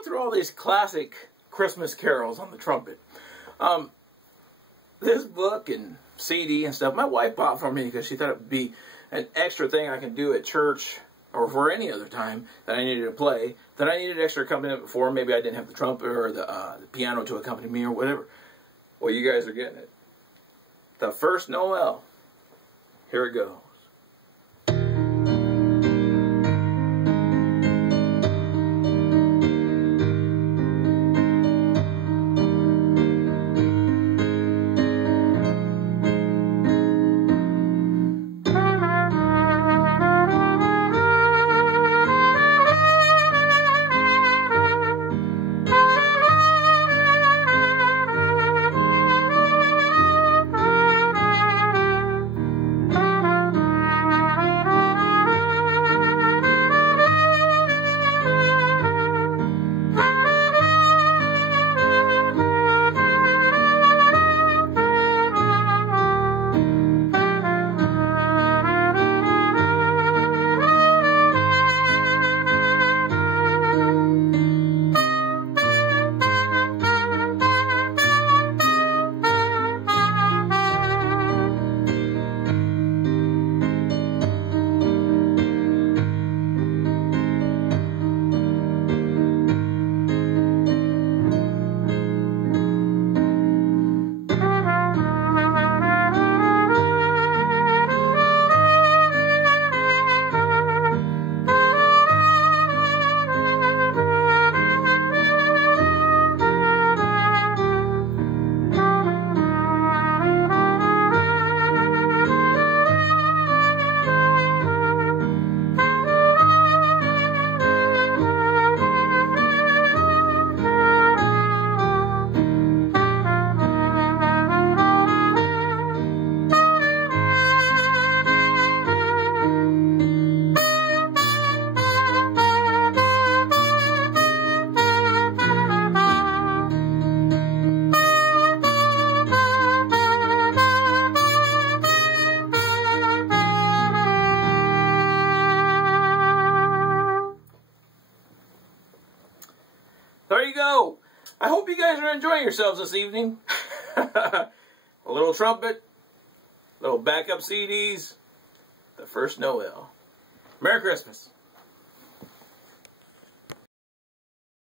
going through all these classic Christmas carols on the trumpet. This book and CD and stuff, my wife bought for me because she thought it would be an extra thing I can do at church or for any other time that I needed to play, that I needed extra accompaniment for. Maybe I didn't have the trumpet or the piano to accompany me or whatever. Well, you guys are getting it. The First Noel. Here it goes. There you go. I hope you guys are enjoying yourselves this evening. A little trumpet, little backup CDs, The First Noel. Merry Christmas.